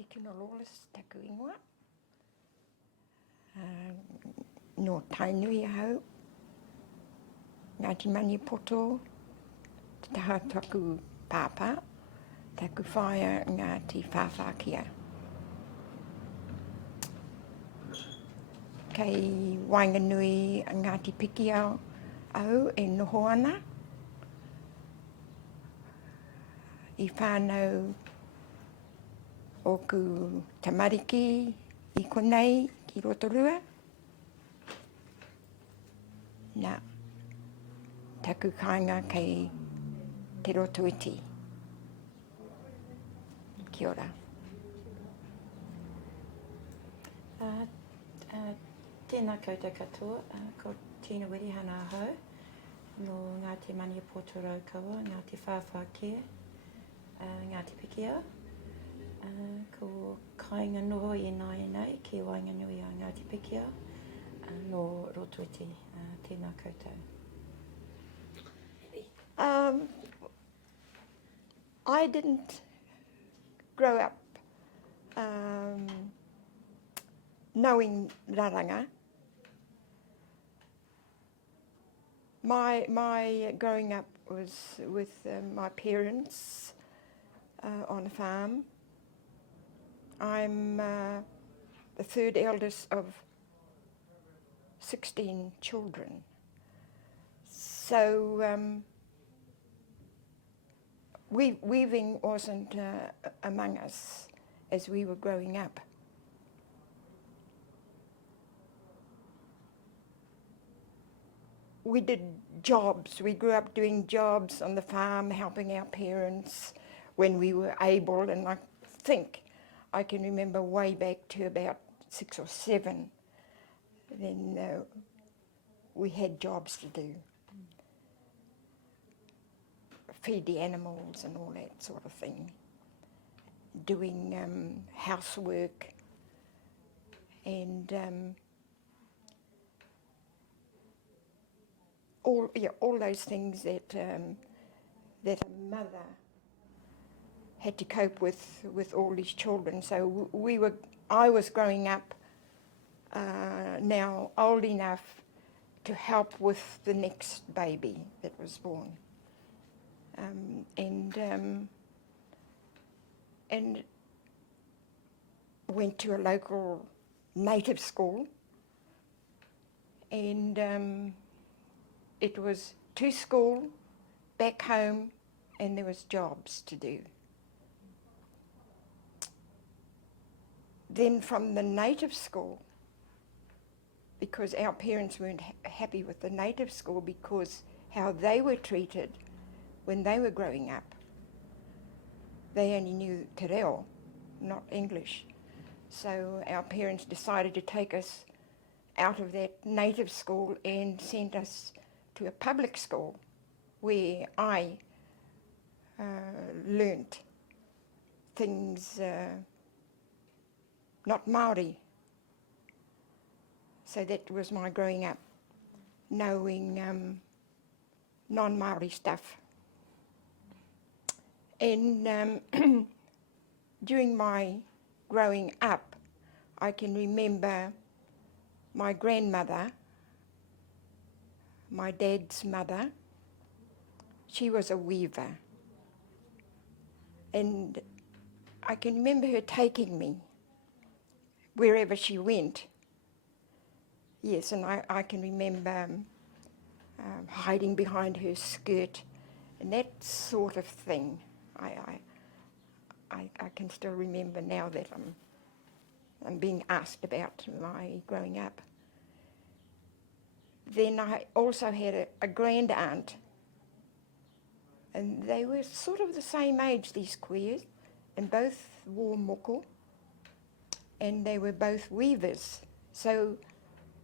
te kino lolas taku ingoa. No Tainui ahau, Ngāti Maniapoto, te taha taku pāpā, taku whaia Ngāti Whawhākia. Kei Wainganui Ngāti Pikiao au e noho ana. I whānau o ku tamariki i konei ki Rotorua. Nā, taku kāinga kei te roto iti. Kia ora. Tēnā koutou katoa, ko Tina Wirihana ahau, no Ngāti Maniapoto Raukawa, Ngāti Whawhākia, Ngāti Pikiao. Ko kāinga noho i nai nei ki Wainganui a Ngāti Pikiao, no roto iti, tēnā koutou. I didn't grow up knowing Raranga. My growing up was with my parents on a farm. I'm the third eldest of 16 children. So weaving wasn't among us as we were growing up. We did jobs. We grew up doing jobs on the farm, helping our parents when we were able. And I think I can remember way back to about 6 or 7. Then we had jobs to do. Feed the animals and all that sort of thing. Doing housework and all those things that that a mother had to cope with all these children. So I was growing up now old enough to help with the next baby that was born, and went to a local native school, and it was to school, back home, and there was jobs to do. Then from the native school, because our parents weren't happy with the native school because how they were treated when they were growing up. They only knew te reo, not English. So our parents decided to take us out of that native school and sent us to a public school where I learnt things not Māori. So that was my growing up, knowing non-Māori stuff. And during my growing up, I can remember my grandmother, my dad's mother. She was a weaver. And I can remember her taking me wherever she went. Yes, and I can remember hiding behind her skirt and that sort of thing. I can still remember now that I'm being asked about my growing up. Then I also had a grand aunt, and they were sort of the same age, these queers, and both wore moko, and they were both weavers. So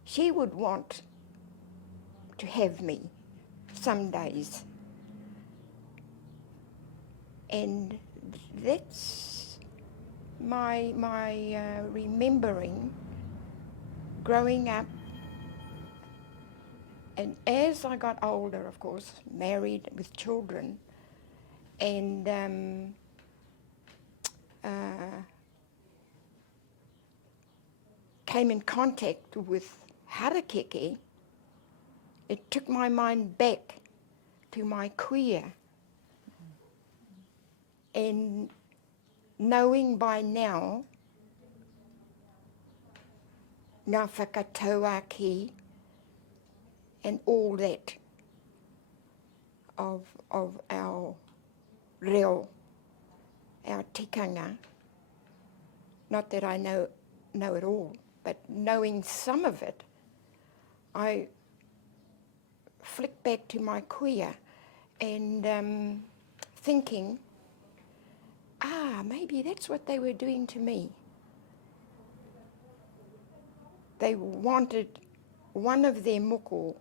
she would want to have me some days. And that's my remembering growing up. And as I got older, of course, married with children, and came in contact with harakeke, it took my mind back to my kuia. And knowing by now ngā whakatau ki and all that of our reo, our tikanga, not that I know it all, but knowing some of it, I flick back to my kuia and thinking, maybe that's what they were doing to me. They wanted one of their moko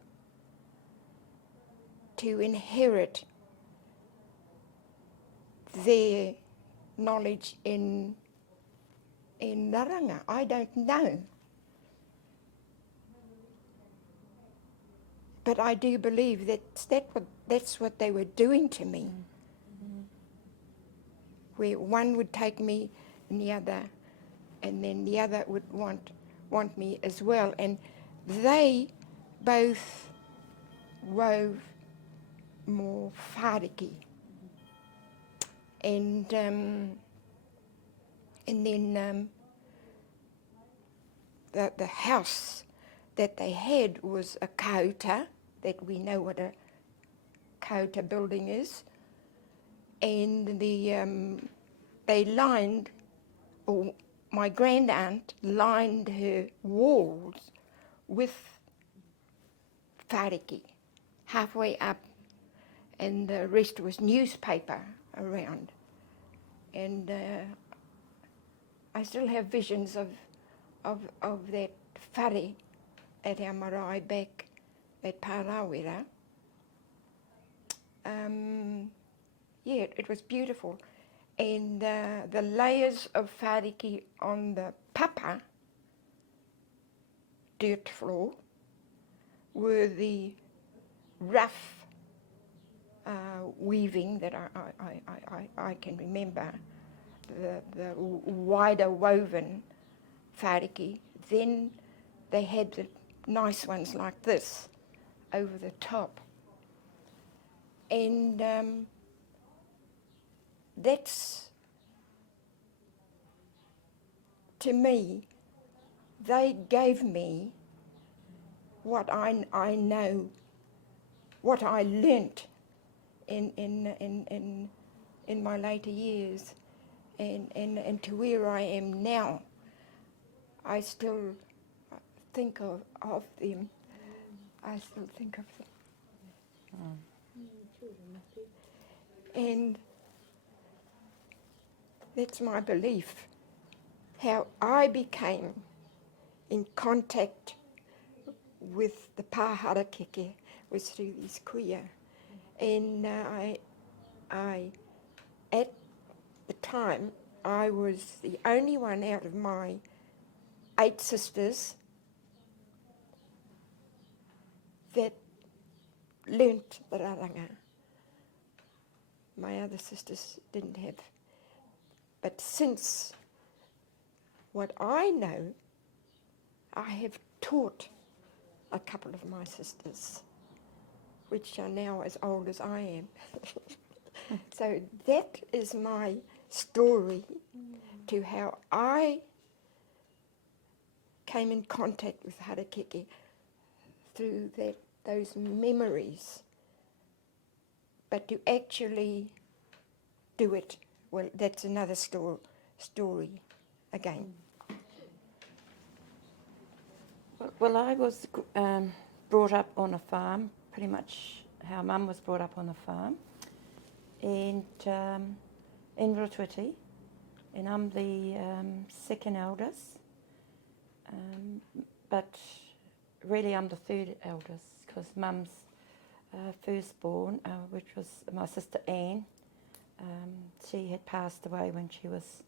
to inherit their knowledge in naranga. I don't know. But I do believe that's what they were doing to me. Where one would take me and the other, and then the other would want me as well. And they both wove more whāriki. And then the house that they had was a kauta, that we know what a kauta building is. And they lined, or my grand aunt lined her walls with whāriki, halfway up, and the rest was newspaper around. And I still have visions of that whare at our marae back at Parawera. Yeah, it was beautiful. And the layers of whāriki on the papa, dirt floor, were the rough weaving that I can remember, the wider woven whāriki. Then they had the nice ones like this over the top. And that's, to me, they gave me what I know, what I learnt in my later years, and to where I am now. I still think of them. I still think of them. And that's my belief. How I became in contact with the pāharakeke was through these kuia. And I at the time, I was the only one out of my 8 sisters that learnt the raranga. My other sisters didn't have. But since what I know, I have taught a couple of my sisters, which are now as old as I am. So that is my story to how I came in contact with harakeke through those memories. But to actually do it, well, that's another story again. Well, I was brought up on a farm, pretty much how Mum was brought up on a farm, and in Rotuiti, and I'm the second eldest, but really I'm the third eldest, because Mum's firstborn, which was my sister Anne, she had passed away when she was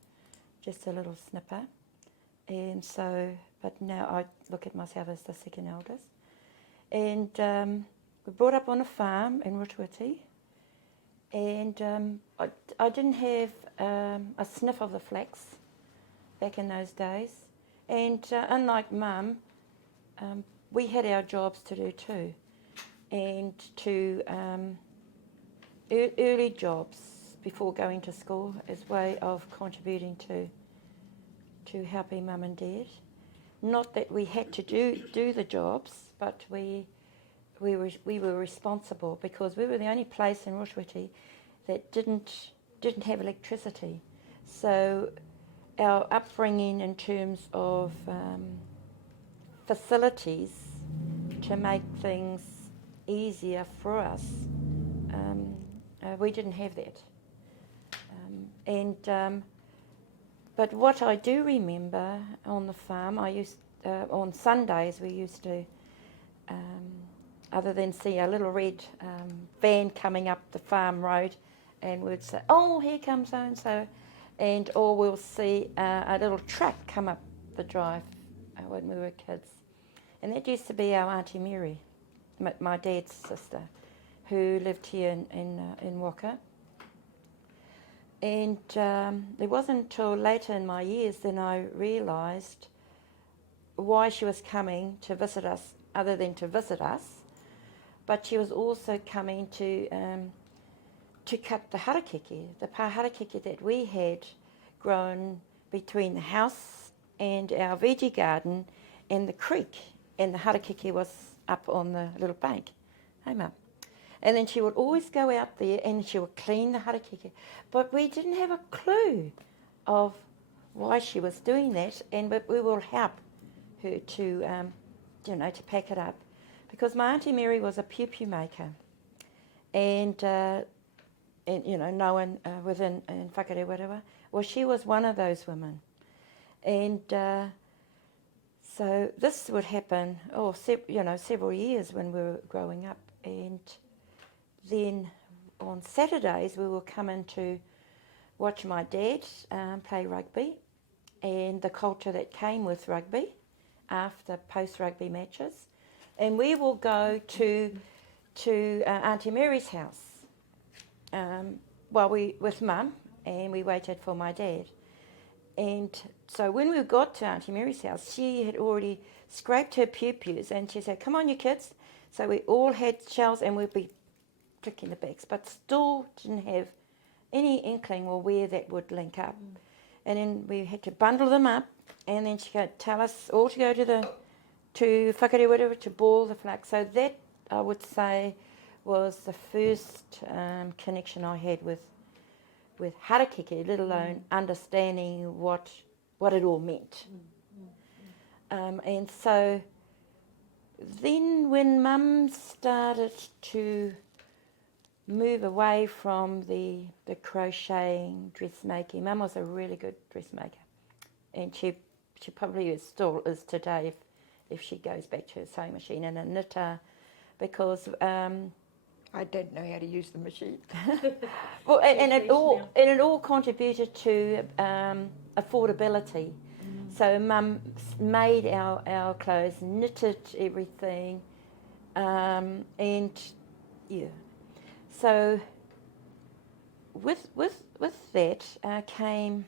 just a little snipper. And so, but now I look at myself as the second eldest. And we brought up on a farm in Rotuiti, and I didn't have a sniff of the flax back in those days. And unlike Mum, we had our jobs to do too, and to early jobs before going to school as a way of contributing to helping Mum and Dad. Not that we had to do the jobs, but we were responsible because we were the only place in Roshwiti that didn't have electricity. So our upbringing in terms of facilities to make things easier for us, we didn't have that. But what I do remember on the farm, on Sundays we used to, other than see a little red van coming up the farm road, and we'd say, oh, here comes so-and-so, or we'll see a little truck come up the drive when we were kids. And that used to be our Auntie Mary, my dad's sister, who lived here in Waka. And it wasn't until later in my years then I realised why she was coming to visit us, other than to visit us, but she was also coming to cut the harakeke, the pa harakeke that we had grown between the house and our veggie garden and the creek, and the harakeke was up on the little bank. Hey, Mum. And then she would always go out there and she would clean the harakeke. But we didn't have a clue of why she was doing that, but we will help her to pack it up. Because my Auntie Mary was a piu-piu maker. And no one within in Whakare whatever, well, she was one of those women. And so this would happen, several years when we were growing up. And then on Saturdays we will come in to watch my dad play rugby, and the culture that came with rugby after post-rugby matches. And we will go to Auntie Mary's house with Mum, and we waited for my dad. And so when we got to Auntie Mary's house, she had already scraped her pew-pews, and she said, come on, you kids. So we all had shells, and we'd be clicking the backs, but still didn't have any inkling or where that would link up. And then we had to bundle them up, and then she would tell us all to go to Whakare whatever to boil the flax. So that, I would say, was the first connection I had with harakeke, let alone understanding what it all meant. And so then when Mum started to move away from the crocheting, dressmaking, Mum was a really good dressmaker, and she probably still is today if she goes back to her sewing machine and a knitter, because I don't know how to use the machine. well, and it all contributed to affordability. So Mum made our clothes, knitted everything, and yeah. So with that came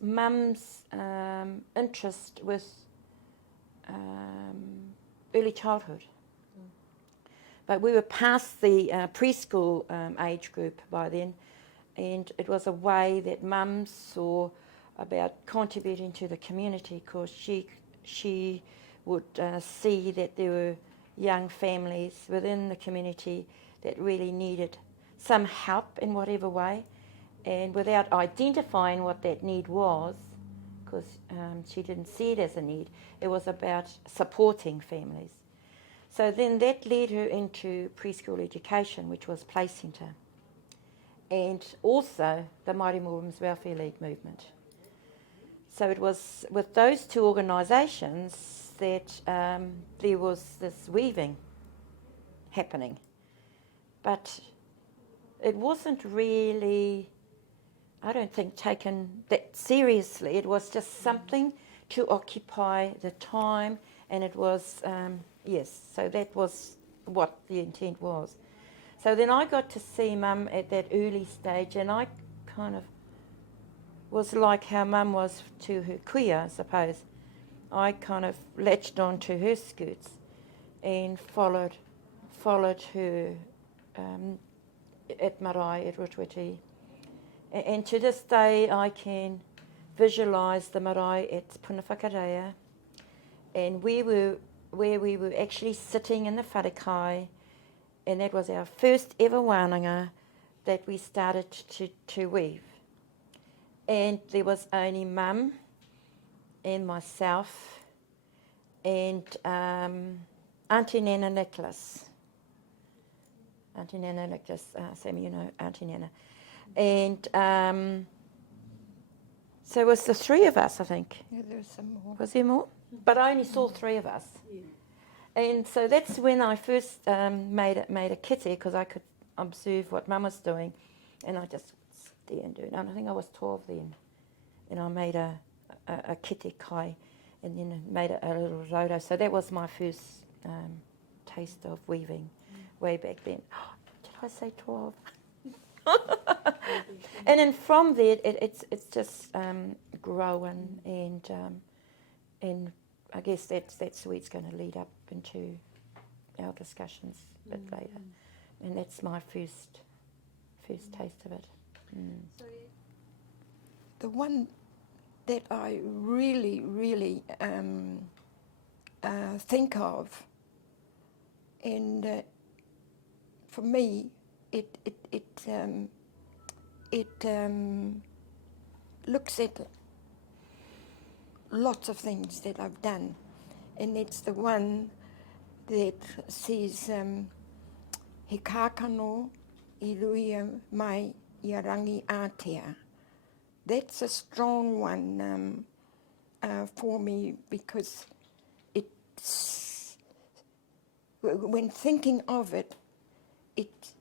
Mum's interest with early childhood. But we were past the preschool age group by then, and it was a way that Mum saw about contributing to the community, because she would see that there were young families within the community that really needed some help in whatever way, and without identifying what that need was, because she didn't see it as a need, it was about supporting families. So then that led her into preschool education, which was Play Centre, and also the Māori Women's Welfare League movement. So it was with those two organisations that there was this weaving happening. But it wasn't really, I don't think, taken that seriously. It was just something to occupy the time, and it was, so that was what the intent was. So then I got to see Mum at that early stage, and I kind of was like how Mum was to her kuia, I suppose. I kind of latched onto her skirts and followed her at marae, at Rutwiti. And to this day, I can visualise the marae at Punawhakarea, and where we were actually sitting in the wharekai, and that was our first ever wānanga that we started to weave. And there was only Mum and myself and Auntie Nana Nicholas. Auntie Nana Nicholas, Sammy, you know Auntie Nana. And so it was the three of us, I think. Yeah, there was some more. Was there more? But I only saw three of us. Yeah. And so that's when I first made a kite, because I could observe what Mum was doing, and I just sit there and do it. And I think I was 12 then, and I made a kite kai, and then made a little rodo. So that was my first taste of weaving, way back then. Did I say 12? And then from there, it's just growing, and I guess that's where it's going to lead up into our discussions a bit later, and that's my first taste of it. So The one that I really, really think of, and for me, it looks at lots of things that I've done, and it's the one that says he kākano I ruia mai I rangi ātea. That's a strong one for me, because it's, when thinking of it, it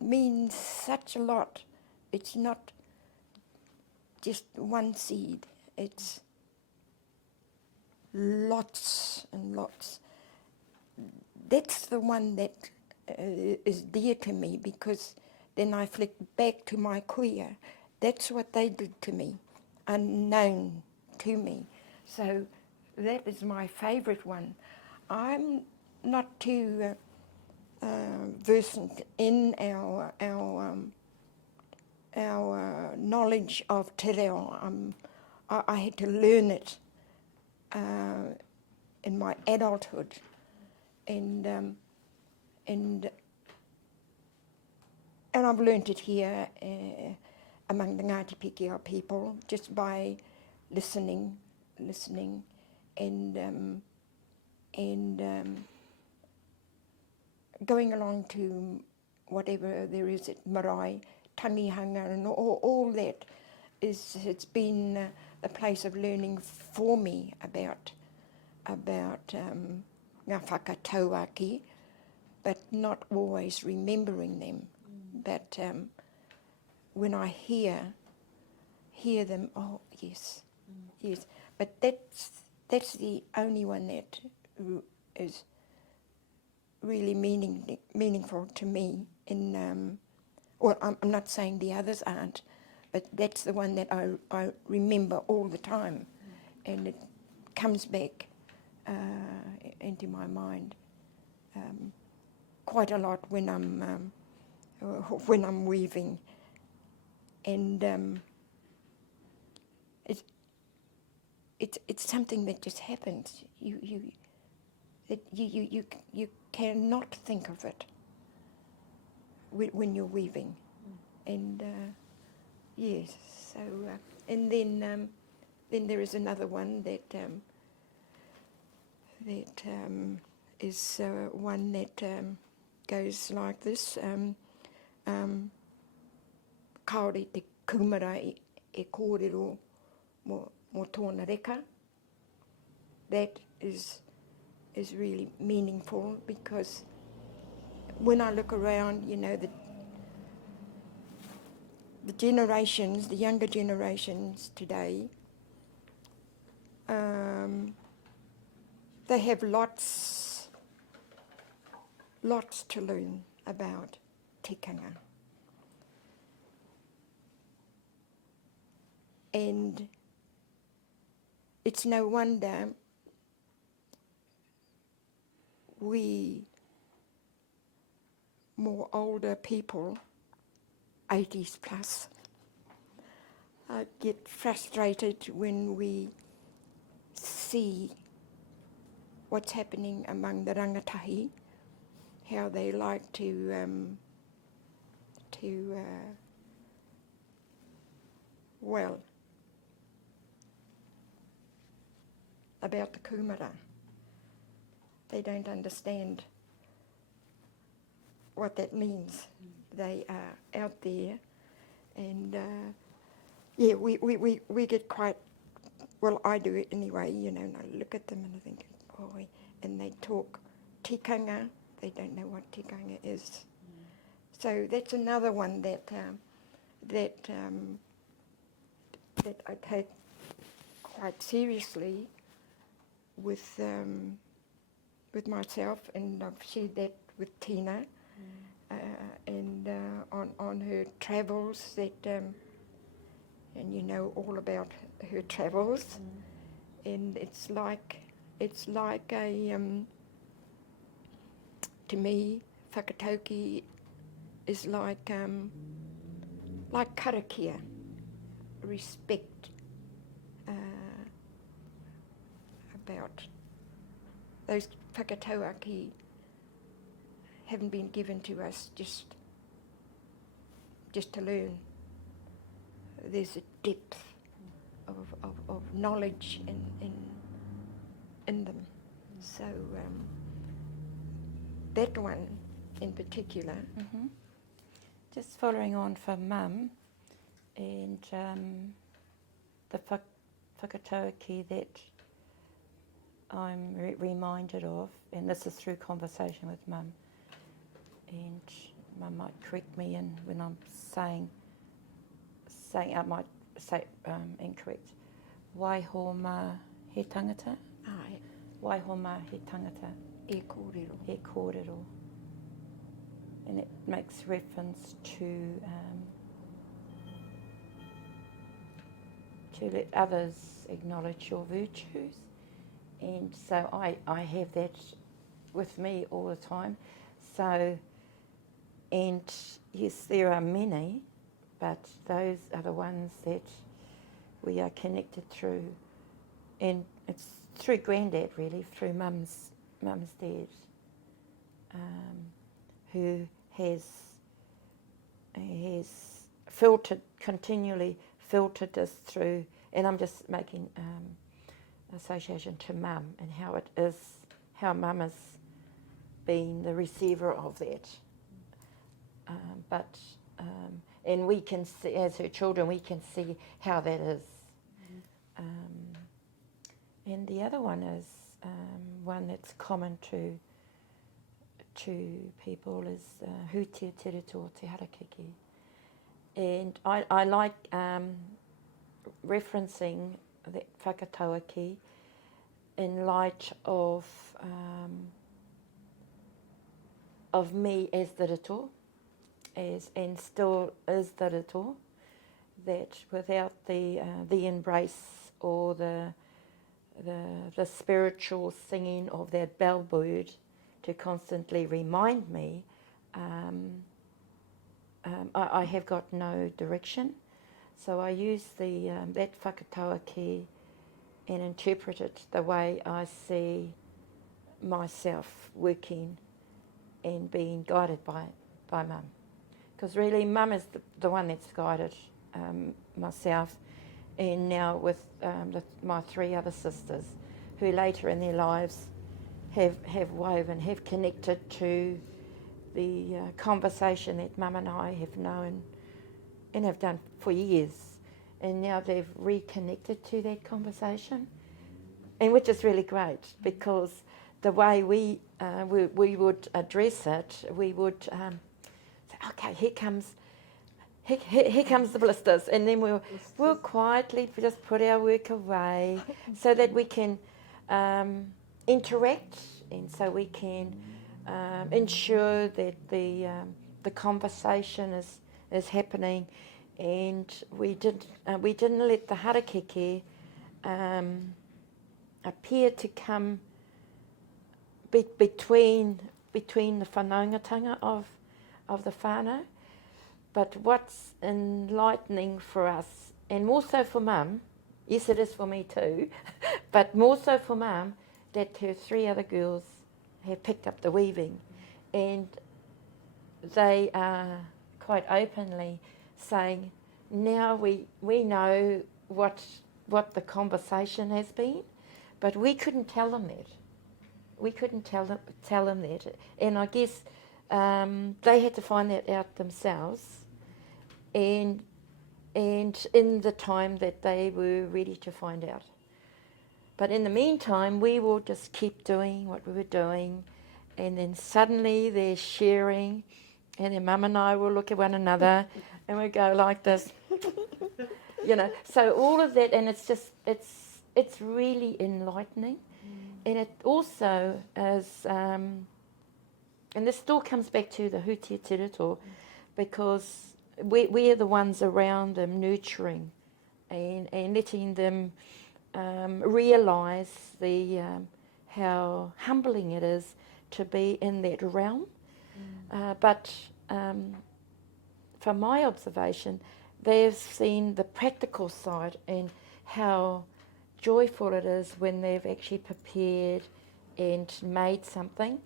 means such a lot. It's not just one seed. It's lots and lots. That's the one that is dear to me, because then I flick back to my kuia. That's what they did to me, unknown to me. So that is my favourite one. I'm not too versant in our knowledge of te reo. I had to learn it in my adulthood, and I've learnt it here among the Ngāti Pīkehā people, just by listening, and going along to whatever there is at marae, tangihanga, and all that. It's been a place of learning for me about ngā whakatauaki, but not always remembering them. But when I hear them, oh yes, yes. But that's the only one that is really meaningful to me. Well, I'm not saying the others aren't, but that's the one that I remember all the time, and it comes back into my mind quite a lot when I'm weaving, and it's something that just happens. You cannot think of it when you're weaving, and yes. So and then there is another one that is one that goes like this. Kaore te kumara e kōrero mo tōna reka. That is really meaningful, because when I look around, you know, the generations, the younger generations today, they have lots to learn about tikanga. And it's no wonder we more older people, 80s plus, get frustrated when we see what's happening among the rangatahi, how they like to well, about the kumara. They don't understand what that means. They are out there, and yeah, we get quite, well, I do it anyway, you know, and I look at them and I think, boy, and they talk tikanga, they don't know what tikanga is. So that's another one that I take quite seriously with myself, and I've shared that with Tina, and on her travels, that and you know all about her travels, and it's like a to me, whakatauki is like karakia, respect about those whakatauaki haven't been given to us just to learn. There's a depth of knowledge in them. So that one in particular. Mm-hmm. Just following on from Mum, and the whakatauaki that I'm reminded of, and this is through conversation with Mum, and Mum might correct me when I'm saying I might say incorrect. Waiho mā he tangata? Ai, Waiho mā he tangata? e kōrero. He kōrero. And it makes reference to let others acknowledge your virtues. And so I have that with me all the time. So, and yes, there are many, but those are the ones that we are connected through. And it's through Grandad, really, through Mum's dad, who has continually filtered us through, and I'm just making association to Mum and how it is, how Mum has been the receiver of that. And we can see, as her children, we can see how that is. And the other one is one that's common to people is Hutia Tirito Te Harakiki. And I like referencing that whakatauaki in light of me as the rito, and still is the rito, that without the embrace or the spiritual singing of that bellbird to constantly remind me, I have got no direction. So I use that whakatauaki and interpret it the way I see myself working and being guided by Mum. Because really Mum is the one that's guided myself, and now with my three other sisters, who later in their lives have connected to the conversation that Mum and I have known and have done for years, and now they've reconnected to that conversation, and which is really great, because the way we would address it, we would say, okay, here comes the blisters, and then we'll quietly just put our work away so that we can interact, and so we can ensure that the conversation is happening and we didn't let the harakeke appear to come between the whanaungatanga of the whānau. But what's enlightening for us, and more so for Mum, yes it is for me too, but more so for Mum, that her 3 other girls have picked up the weaving, and they are quite openly saying, now we know what the conversation has been, but we couldn't tell them that. We couldn't tell them that, and I guess they had to find that out themselves, and in the time that they were ready to find out. But in the meantime, we will just keep doing what we were doing, and then suddenly they're sharing, and then Mum and I will look at one another, and we go like this, you know. So all of that, and it's really enlightening, and it also is, and this still comes back to the Hutia Te Rito, because we are the ones around them nurturing and letting them realise how humbling it is to be in that realm. But from my observation, they've seen the practical side and how joyful it is when they've actually prepared and made something.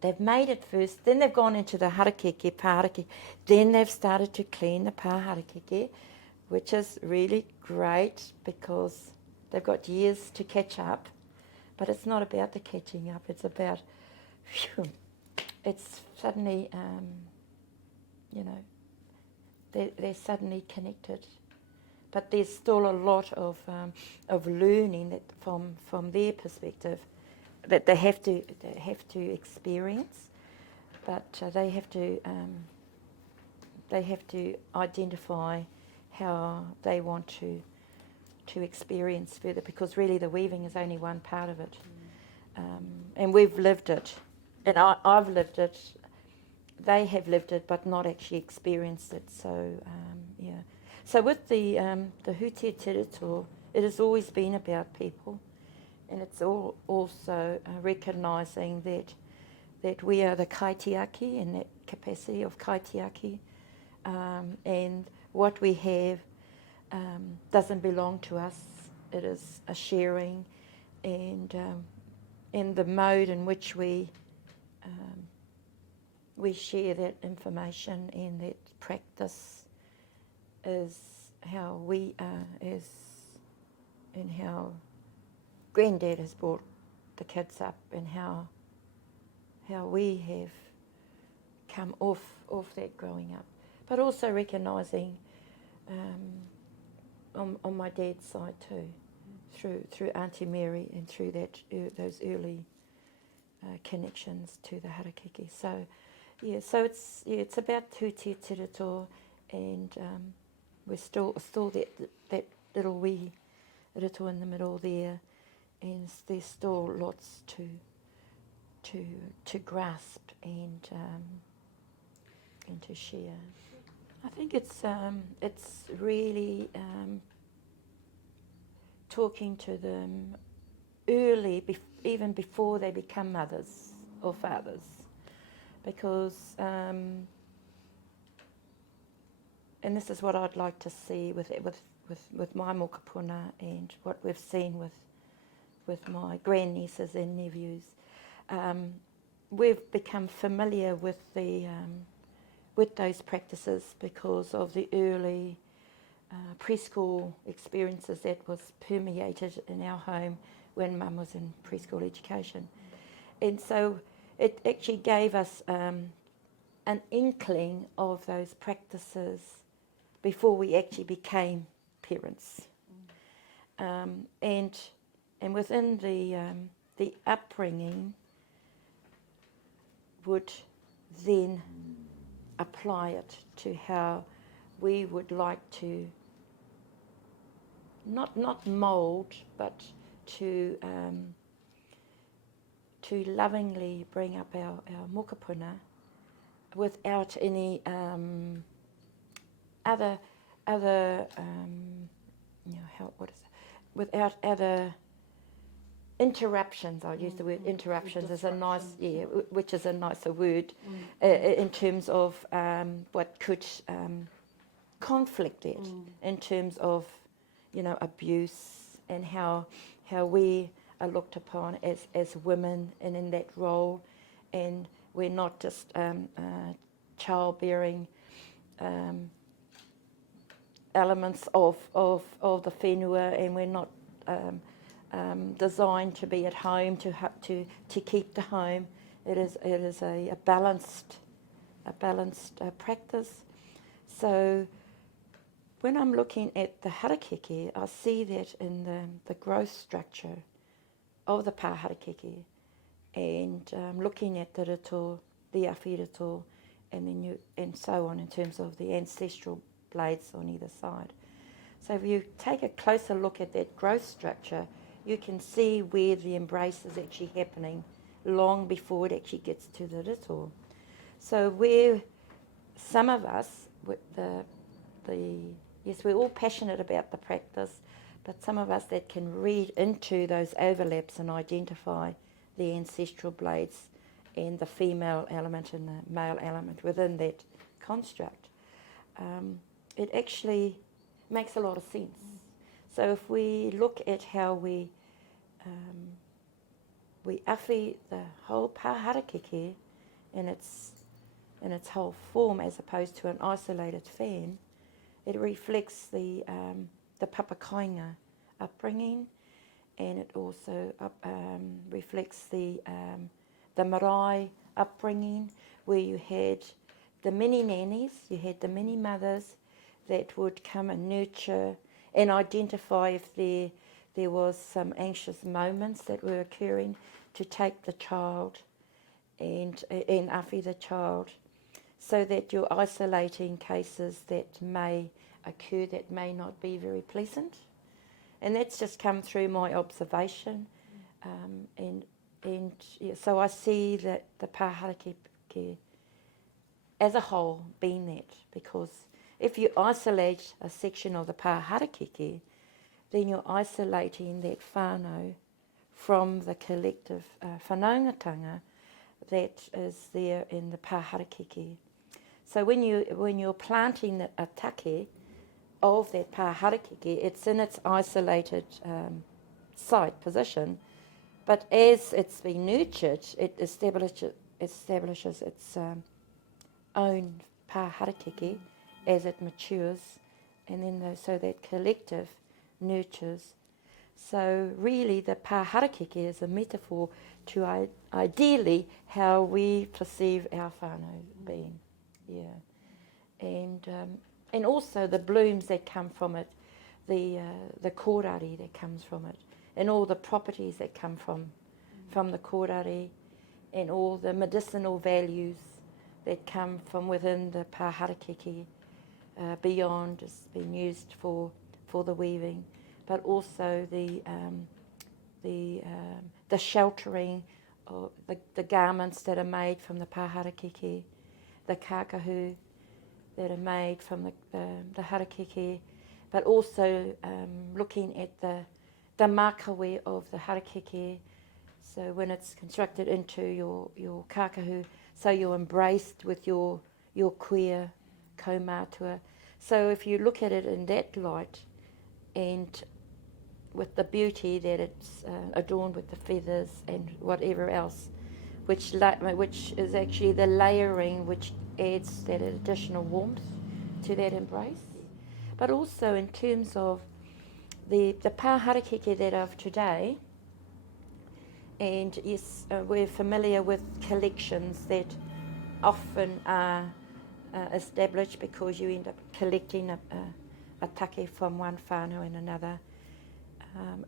They've made it first, then they've gone into the harakeke, pāharakeke, then they've started to clean the pāharakeke, which is really great because they've got years to catch up. But it's not about the catching up, it's about, it's suddenly, you know, they're suddenly connected. But there's still a lot of learning that from their perspective that they have to experience, but they have to identify how they want to experience further, because really the weaving is only one part of it, and we've lived it, and I've lived it. They have lived it, but not actually experienced it. So yeah. So with the Hutia Te Rito, it has always been about people. And it's also recognising that we are the kaitiaki, and that capacity of kaitiaki, and what we have doesn't belong to us. It is a sharing, and the mode in which we share that information and that practice is how we are and how Granddad has brought the kids up, and how we have come off that growing up, but also recognising on my dad's side too, through Auntie Mary and through those early connections to the harakeke. So yeah, so it's about Hutia Te Rito, and we're still that little wee rito in the middle there. And there's still lots to grasp and to share. I think it's really talking to them early, even before they become mothers or fathers, because and this is what I'd like to see with my mokopuna, and what we've seen with my grandnieces and nephews. We've become familiar with those practices because of the early preschool experiences that was permeated in our home when Mum was in preschool education. And so it actually gave us an inkling of those practices before we actually became parents. And within the upbringing would then apply it to how we would like to not mould, but to lovingly bring up our mokopuna without any other what is it? Without other interruptions. I'll use the word interruptions as a nice, which is a nicer word in terms of what could conflict it in terms of, abuse and how we are looked upon as women and in that role, and we're not just childbearing elements of the whenua, and we're not designed to be at home to keep the home. It is a balanced practice. So when I'm looking at the harakeke, I see that in the growth structure of the pā harakeke, and looking at the rito, the awhi rito, and so on in terms of the ancestral blades on either side. So if you take a closer look at that growth structure, you can see where the embrace is actually happening long before it actually gets to the rito. So where some of us, with yes, we're all passionate about the practice, but some of us that can read into those overlaps and identify the ancestral blades and the female element and the male element within that construct, it actually makes a lot of sense. So if we look at how we awhi the whole pā harakeke in its whole form, as opposed to an isolated fan, it reflects the papakainga upbringing, and it also reflects the marae upbringing, where you had the many nannies, you had the many mothers that would come and nurture and identify if there was some anxious moments that were occurring, to take the child and awhi the child, so that you're isolating cases that may occur that may not be very pleasant. And that's just come through my observation. So I see that the pā harakeke as a whole being that, because if you isolate a section of the pā harakeke, then you're isolating that whānau from the collective whanaungatanga that is there in the pā harakeke. So when you're planting a take of that pā harakeke, it's in its isolated site position, but as it's been nurtured, it establishes its own pā harakeke as it matures, and then so that collective nurtures. So really the pā harakeke is a metaphor to ideally how we perceive our whānau being. And also the blooms that come from it, the kōrari that comes from it, and all the properties that come from the kōrari, and all the medicinal values that come from within the pā harakeke, beyond it's been used for the weaving, but also the sheltering, or the garments that are made from the pā harakeke, the kākahu that are made from the harakeke, but also looking at the makawe of the harakeke. So when it's constructed into your kākahu, so you're embraced with your queer kaumātua. So if you look at it in that light, and with the beauty that it's adorned with the feathers and whatever else, which is actually the layering which adds that additional warmth to that embrace. But also in terms of the pā harakeke that of today, and yes, we're familiar with collections that often are established because you end up collecting a take from one whānau and another,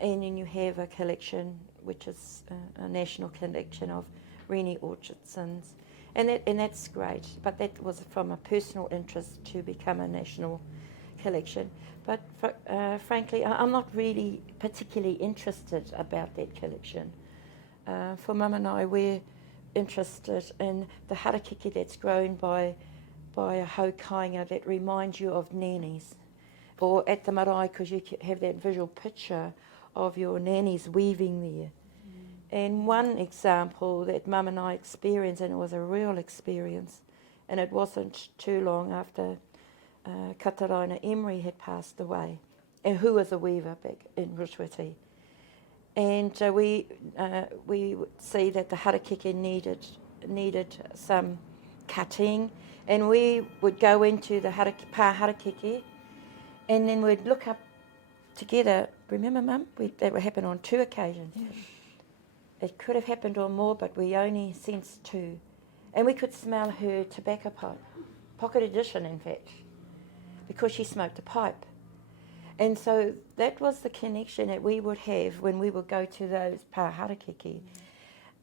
and then you have a collection which is a national collection of Reni Orchardsons, and that's great, but that was from a personal interest to become a national collection. But frankly, I'm not really particularly interested about that collection. For Mum and I, we're interested in the harakeke that's grown by by a haukainga that reminds you of nannies. Or at the marae, because you have that visual picture of your nannies weaving there. And one example that Mum and I experienced, and it was a real experience, and it wasn't too long after Kataraina Emery had passed away, and who was a weaver back in Rutuiti. And we would see that the harakeke needed some cutting, and we would go into the pā harakeke, and then we'd look up together. Remember, Mum? That would happen on 2 occasions. Yeah. It could have happened on more, but we only sensed 2. And we could smell her tobacco pipe, pocket edition in fact, because she smoked a pipe. And so that was the connection that we would have when we would go to those pā harakeke.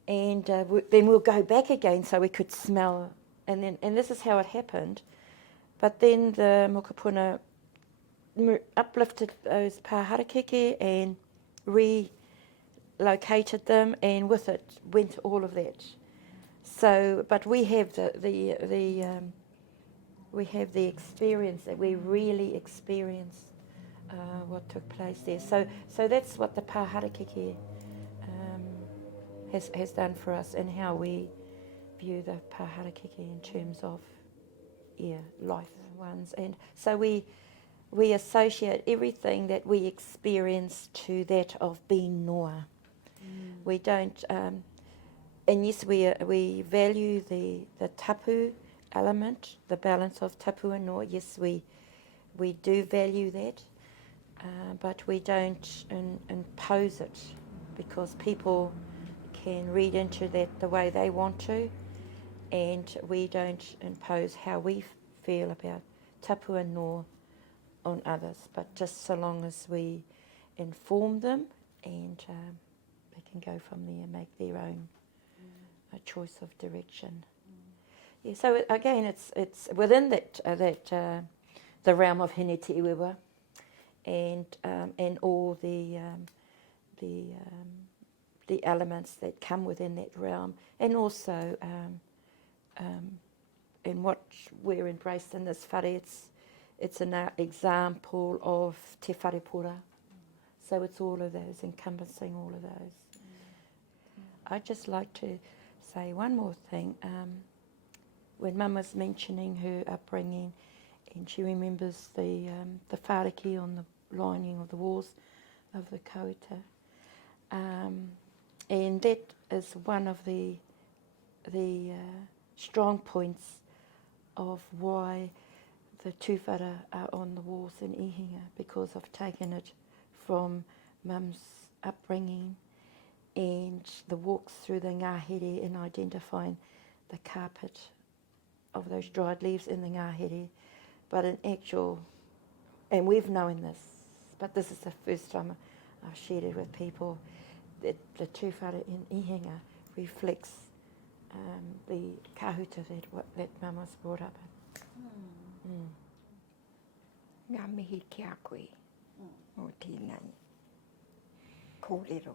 And then we'll go back again so we could smell. And this is how it happened. But then the mokopuna uplifted those pā harakeke and relocated them, and with it went all of that. So, but we have we have the experience that we really experienced what took place there. So that's what the pā harakeke has done for us, and how we view the pā harakeke in terms of life ones. And so we associate everything that we experience to that of being noa. We don't, and yes, we value the tapu element, the balance of tapu and noa. Yes, we do value that, but we don't impose it, because people can read into that the way they want to, and we don't impose how we feel about tapu and noa on others, but just so long as we inform them, and they can go from there and make their own choice of direction. Yeah, so again, it's within that the realm of Hine Te Iwewa, and all the elements that come within that realm, and also in what we're embraced in this whare, it's an example of te wharepura. So it's all of those, encompassing all of those. I'd just like to say one more thing. When Mum was mentioning her upbringing, and she remembers the whāriki on the lining of the walls of the kauta, and that is one of the strong points of why the tūwhara are on the walls in Ihinga, because I've taken it from Mum's upbringing and the walks through the ngahere and identifying the carpet of those dried leaves in the ngahere. But in actual, and we've known this, but this is the first time I've shared it with people, that the tūwhara in Ihinga reflects the kahuta that Mum was brought up in. Ngā mihi ki a koe o tēnei kōrero.